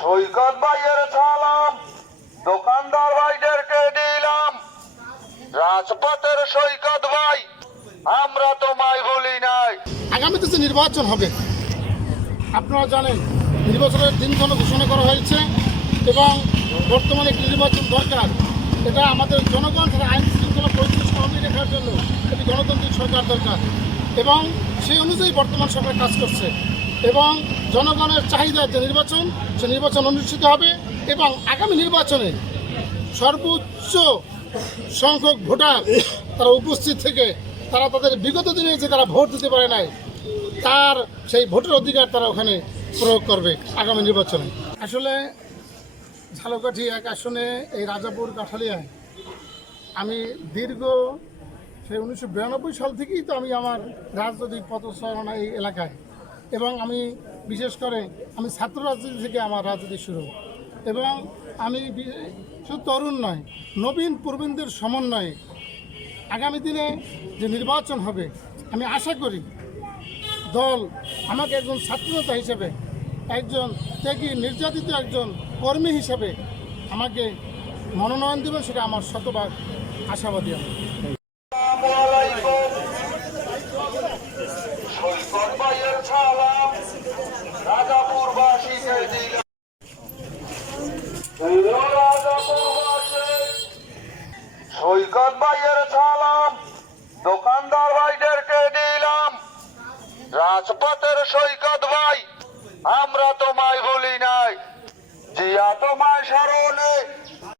সৈকত ভাইয়ের ছালাম, দোকানদার ভাইদেরকে দিলাম। রাজপথের সৈকত ভাই, আমরা তোমায় বলি নাই। আগামীতে যে নির্বাচন হবে। আপনারা জানেন, নির্বাচনের দিনক্ষণ ঘোষণা করা হয়েছে এবং বর্তমানে একটি নির্বাচন দরকার। এটা আমাদের জনগণ তথা আইন শৃঙ্খলা পরিস্থিতি স্বাভাবিক রাখার জন্য একটি গণতান্ত্রিক সরকার দরকার। এবং সেই অনুযায়ী বর্তমান সরকার কাজ করছে। এবং জনগণের চাহিদা যে নির্বাচন, সে নির্বাচন অনুষ্ঠিত হবে এবং আগামী নির্বাচনে সর্বোচ্চ সংখ্যক ভোটার তারা উপস্থিত থেকে তারা তাদের বিগত দিনে যে তারা ভোট দিতে পারে নাই, তার সেই ভোটের অধিকার তারা ওখানে প্রয়োগ করবে আগামী নির্বাচনে। আসলে ঝালকাঠি এক আসনে এই রাজাপুর কাঠালিয়ায় আমি দীর্ঘ সেই উনিশশো বিরানব্বই সাল থেকেই তো আমি আমার রাজনৈতিক পথচারণা এই এলাকায়। এবং আমি, বিশেষ করে আমি ছাত্র রাজনীতি থেকে আমার রাজনীতি শুরু। এবং আমি শুধু তরুণ নয়, নবীন প্রবীণদের সমন্বয়ে আগামী দিনে যে নির্বাচন হবে, আমি আশা করি দল আমাকে একজন ছাত্রনেতা হিসেবে, একজন ত্যাগী, নির্যাতিত একজন কর্মী হিসেবে আমাকে মনোনয়ন দেবেন সেটা আমার শতভাগ আশাবাদী আমি। সৈকত ভাইয়ের ছালাম রাজাপুরবাসীকে সৈকত ভাইয়ের ছালাম দোকানদার ভাইদেরকে দিলাম। রাজপথের সৈকত ভাই, আমরা তোমায় বলি নাই। জিয়া তোমায় স্মরণে।